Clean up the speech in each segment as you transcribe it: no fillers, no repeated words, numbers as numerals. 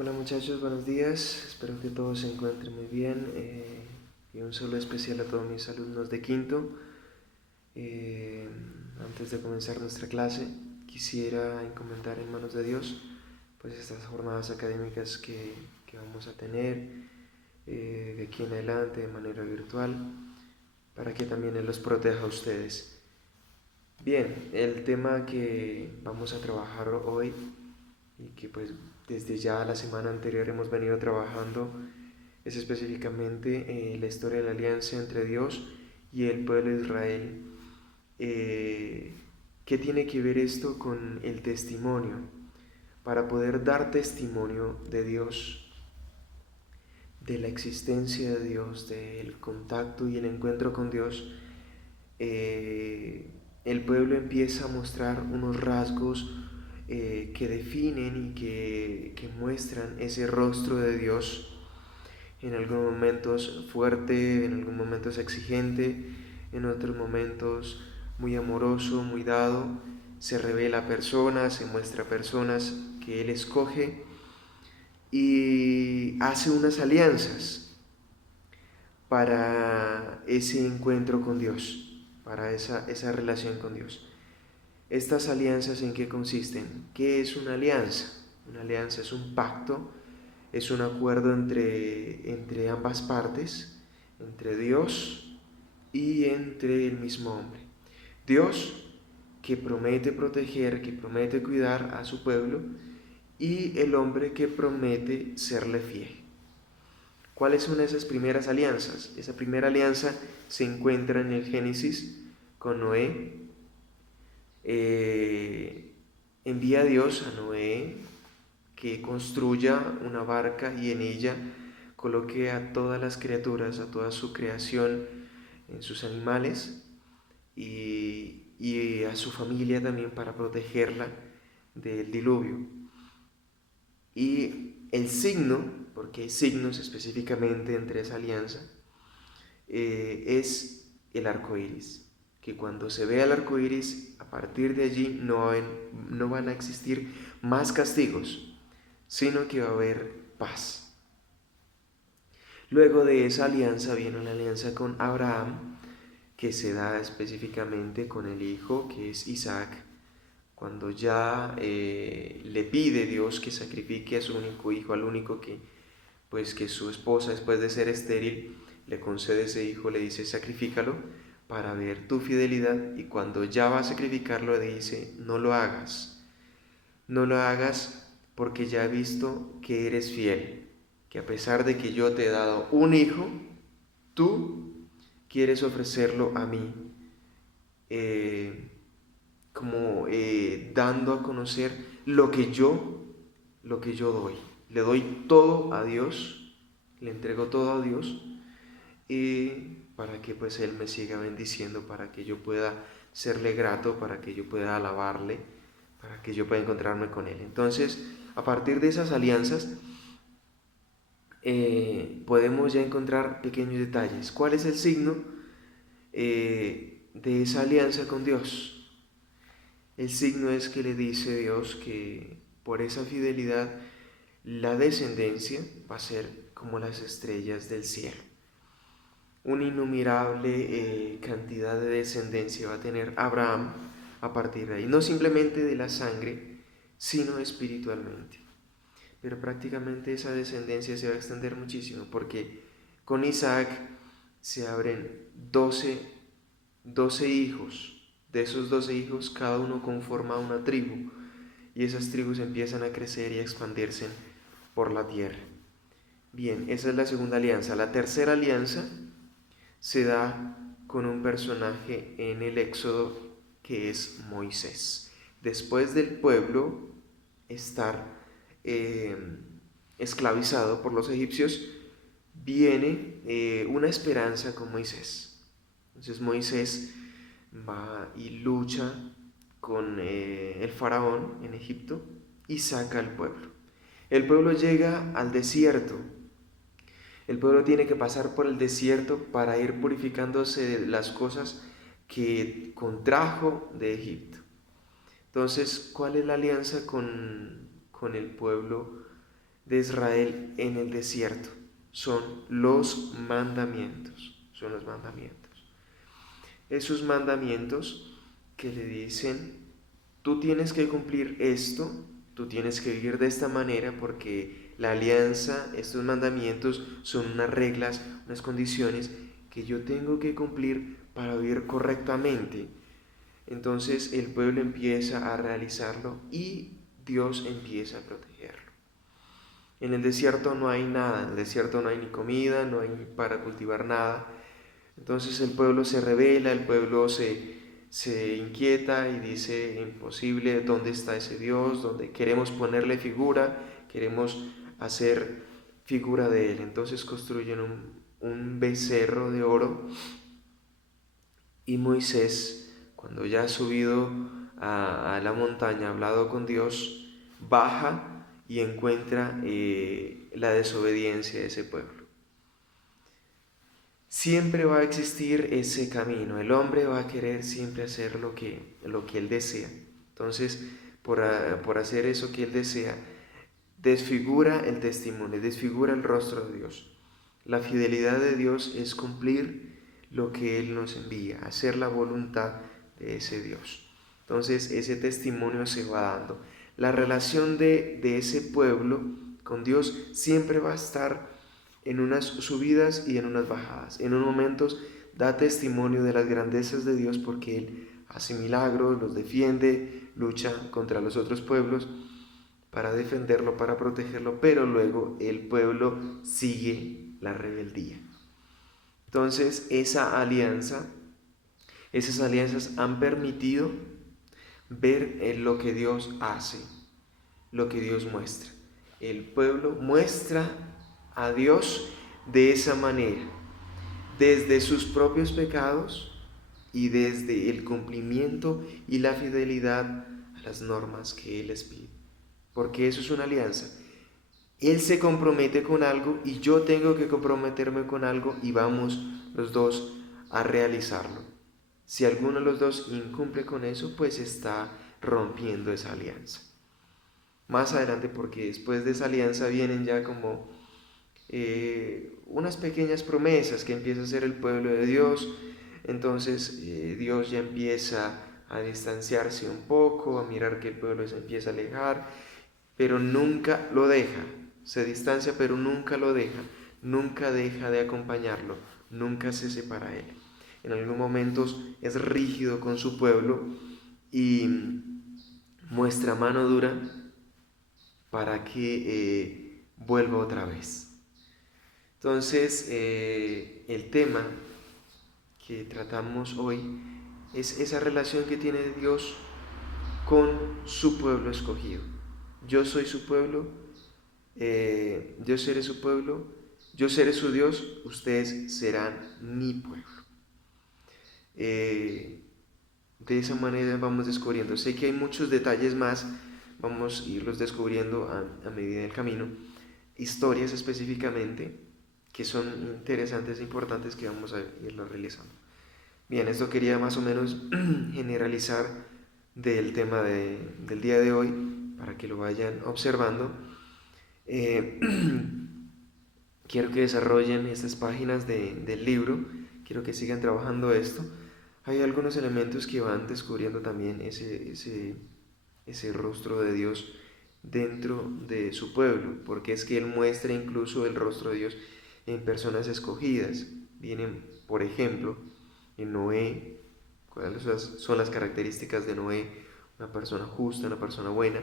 Hola muchachos, buenos días. Espero que todos se encuentren muy bien. Y un saludo especial a todos mis alumnos de quinto. Eh, Antes de comenzar nuestra clase, quisiera encomendar en manos de Dios pues estas jornadas académicas que vamos a tener de aquí en adelante de manera virtual, para que también Él los proteja a ustedes. Bien, el tema que vamos a trabajar hoy y que pues desde ya la semana anterior hemos venido trabajando es específicamente la historia de la alianza entre Dios y el pueblo de Israel. ¿Qué tiene que ver esto con el testimonio? Para poder dar testimonio de Dios, de la existencia de Dios, del contacto y el encuentro con Dios, el pueblo empieza a mostrar unos rasgos que definen y que muestran ese rostro de Dios. En algunos momentos fuerte, en algunos momentos exigente, en otros momentos muy amoroso, muy dado. Se revela personas, se muestra personas que Él escoge y hace unas alianzas para ese encuentro con Dios, para esa relación con Dios. ¿Estas alianzas en qué consisten? ¿Qué es una alianza? Una alianza es un pacto, es un acuerdo entre ambas partes, entre Dios y entre el mismo hombre. Dios que promete proteger, que promete cuidar a su pueblo, y el hombre que promete serle fiel. ¿Cuáles son esas primeras alianzas? Esa primera alianza se encuentra en el Génesis con Noé. Envía a Dios a Noé que construya una barca y en ella coloque a todas las criaturas, a toda su creación, en sus animales y a su familia también para protegerla del diluvio. Y el signo, porque hay signos específicamente entre esa alianza, es el arco iris. Que cuando se vea el arco iris, a partir de allí no van a existir más castigos, sino que va a haber paz. Luego de esa alianza viene una alianza con Abraham, que se da específicamente con el hijo que es Isaac, cuando ya le pide Dios que sacrifique a su único hijo, al único que su esposa, después de ser estéril, le concede ese hijo, le dice sacrifícalo para ver tu fidelidad, y cuando ya va a sacrificarlo le dice no lo hagas, no lo hagas porque ya he visto que eres fiel, que a pesar de que yo te he dado un hijo, tú quieres ofrecerlo a mí, eh, dando a conocer lo que yo doy. Le doy todo a Dios, le entrego todo a Dios, para que pues Él me siga bendiciendo, para que yo pueda serle grato, para que yo pueda alabarle, para que yo pueda encontrarme con Él. Entonces, a partir de esas alianzas, podemos ya encontrar pequeños detalles. ¿Cuál es el signo de esa alianza con Dios? El signo es que le dice Dios que por esa fidelidad la descendencia va a ser como las estrellas del cielo. Una innumerable cantidad de descendencia va a tener Abraham a partir de ahí. No simplemente de la sangre, sino espiritualmente. Pero prácticamente esa descendencia se va a extender muchísimo, porque con Isaac se abren 12 hijos. De esos 12 hijos, cada uno conforma una tribu, y esas tribus empiezan a crecer y a expandirse por la tierra. Bien, esa es la segunda alianza. La tercera alianza se da con un personaje en el Éxodo que es Moisés. Después del pueblo estar eh, esclavizado por los egipcios, viene una esperanza con Moisés. Entonces Moisés va y lucha con el faraón en Egipto y saca al pueblo. El pueblo llega al desierto. El pueblo tiene que pasar por el desierto para ir purificándose de las cosas que contrajo de Egipto. Entonces, ¿cuál es la alianza con el pueblo de Israel en el desierto son los mandamientos, Esos mandamientos que le dicen, tú tienes que cumplir esto, tú tienes que vivir de esta manera porque la alianza, estos mandamientos son unas reglas, unas condiciones que yo tengo que cumplir para vivir correctamente. Entonces el pueblo empieza a realizarlo y Dios empieza a protegerlo. En el desierto no hay nada, en el desierto no hay ni comida, no hay para cultivar nada. Entonces el pueblo se rebela, el pueblo se inquieta y dice, imposible, ¿dónde está ese Dios? Donde queremos ponerle figura, queremos hacer figura de él. Entonces construyen un becerro de oro y Moisés, cuando ya ha subido a la montaña, ha hablado con Dios, baja y encuentra la desobediencia de ese pueblo. Siempre va a existir ese camino, el hombre va a querer siempre hacer lo que él desea. Entonces, por hacer eso que él desea, desfigura el testimonio, desfigura el rostro de Dios. La fidelidad de Dios es cumplir lo que Él nos envía, hacer la voluntad de ese Dios. Entonces ese testimonio se va dando. La relación de ese pueblo con Dios siempre va a estar en unas subidas y en unas bajadas. En unos momentos da testimonio de las grandezas de Dios porque Él hace milagros, los defiende, lucha contra los otros pueblos para defenderlo, para protegerlo, pero luego el pueblo sigue la rebeldía. Entonces esas alianzas han permitido ver lo que Dios hace, lo que Dios muestra. El pueblo muestra a Dios de esa manera, desde sus propios pecados y desde el cumplimiento y la fidelidad a las normas que Él les pide. Porque eso es una alianza. Él se compromete con algo y yo tengo que comprometerme con algo y vamos los dos a realizarlo. Si alguno de los dos incumple con eso, pues está rompiendo esa alianza. Más adelante, porque después de esa alianza vienen ya como unas pequeñas promesas que empieza a hacer el pueblo de Dios. Entonces Dios ya empieza a distanciarse un poco, a mirar que el pueblo se empieza a alejar, pero nunca lo deja. Se distancia, pero nunca lo deja. Nunca deja de acompañarlo. Nunca se separa de él. En algunos momentos es rígido con su pueblo y muestra mano dura para que vuelva otra vez. Entonces, el tema que tratamos hoy es esa relación que tiene Dios con su pueblo escogido. Yo soy su pueblo, yo seré su pueblo, yo seré su Dios, ustedes serán mi pueblo. De esa manera vamos descubriendo. Sé que hay muchos detalles más, vamos a irlos descubriendo a medida del camino, historias específicamente que son interesantes e importantes que vamos a irlo realizando. Bien, esto quería más o menos generalizar del tema del día de hoy para que lo vayan observando. Quiero que desarrollen estas páginas del libro, quiero que sigan trabajando esto. Hay algunos elementos que van descubriendo también ese rostro de Dios dentro de su pueblo, porque es que Él muestra incluso el rostro de Dios en personas escogidas. Vienen, por ejemplo, en Noé. ¿Cuáles son las características de Noé? Una persona justa, una persona buena.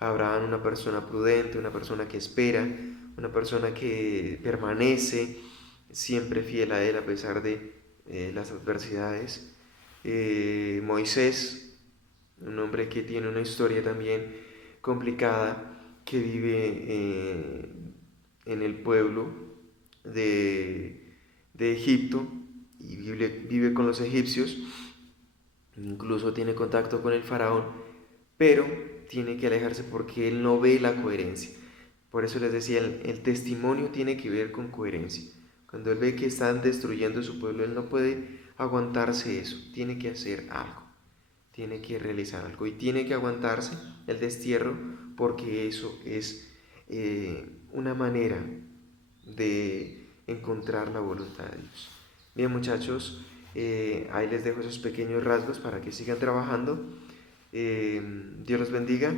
Abraham, una persona prudente, una persona que espera, una persona que permanece siempre fiel a Él a pesar de las adversidades. Moisés, un hombre que tiene una historia también complicada, que vive en el pueblo de Egipto y vive con los egipcios, incluso tiene contacto con el faraón, pero tiene que alejarse porque él no ve la coherencia. Por eso les decía, el testimonio tiene que ver con coherencia. Cuando él ve que están destruyendo su pueblo, él no puede aguantarse eso, tiene que hacer algo, tiene que realizar algo y tiene que aguantarse el destierro porque eso es una manera de encontrar la voluntad de Dios. Bien, muchachos, ahí les dejo esos pequeños rasgos para que sigan trabajando. Dios los bendiga.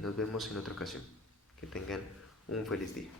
Nos vemos en otra ocasión. Que tengan un feliz día.